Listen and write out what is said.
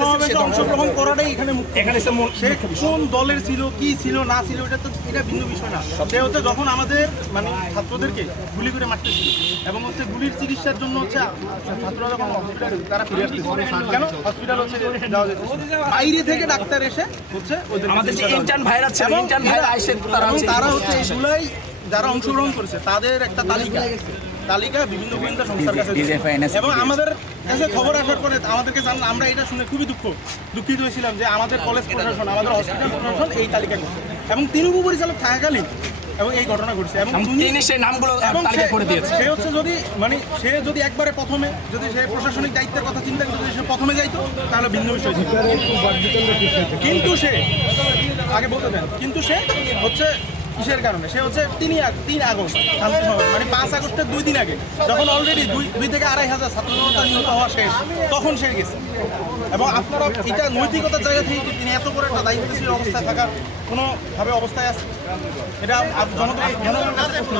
সমাবেশে অংশগ্রহণ করাটাই এখানে সে কোন দলের ছিল, কি ছিল না ছিল, এটা ভিন্ন বিষয় না। সে হচ্ছে যখন আমাদের মানে ছাত্রদেরকে গুলি করে মারতেছিল এবং হচ্ছে গুলির চিকিৎসার জন্য হচ্ছে ছাত্ররা যখন হসপিটাল তারা ফিরে আসতেছিল, কেন হসপিটাল হচ্ছে যাওয়া যেত, বাইরে থেকে ডাক্তার এসে হচ্ছে আমাদের যে ইন্টার্ন ভাইরা ছিল, ইন্টার্ন ভাইরা আইসেন, তারা হচ্ছে এই জুলাই যারা অংশগ্রহণ করেছে তাদের একটা তালিকা বিভিন্ন গোয়েন্দা সংস্থার কাছে, এবং আমাদের কাছে খবর আসার পরে আমাদেরকে জানান, আমরা এটা শুনে খুবই দুঃখিত হয়েছিলাম যে আমাদের কলেজ প্রশাসন, আমাদের হসপিটাল প্রশাসন এই তালিকা করছে এবং তিনি উপপরিচালক থাকাকালীন এবং এই ঘটনা ঘটছে এবং তিনি সেই নামগুলো তালিকা করে দিয়েছে। সে হচ্ছে সে যদি একবারে প্রথমে যদি সে প্রশাসনিক দায়িত্বের কথা চিন্তা করে যদি সে প্রথমে যাইতো তাহলে ভিন্ন বিষয় ছিল, কিন্তু সে আগে বলতে দেন, কিন্তু সে হচ্ছে কিসের কারণে সে হচ্ছে 3 আগস্ট শান্তি সমাবেশ মানে 5 আগস্টের 2 দিন আগে যখন অলরেডি 2 থেকে 2,500 ছাত্র জনতা নিহত হওয়া শেষ, তখন সে গেছে। এবং আপনারা এটা নৈতিকতার জায়গা থেকে তিনি এত বড় একটা দায়িত্বশীল অবস্থায় থাকার কোনোভাবে অবস্থায় আছে, এটা জনগণের কাছে প্রশ্ন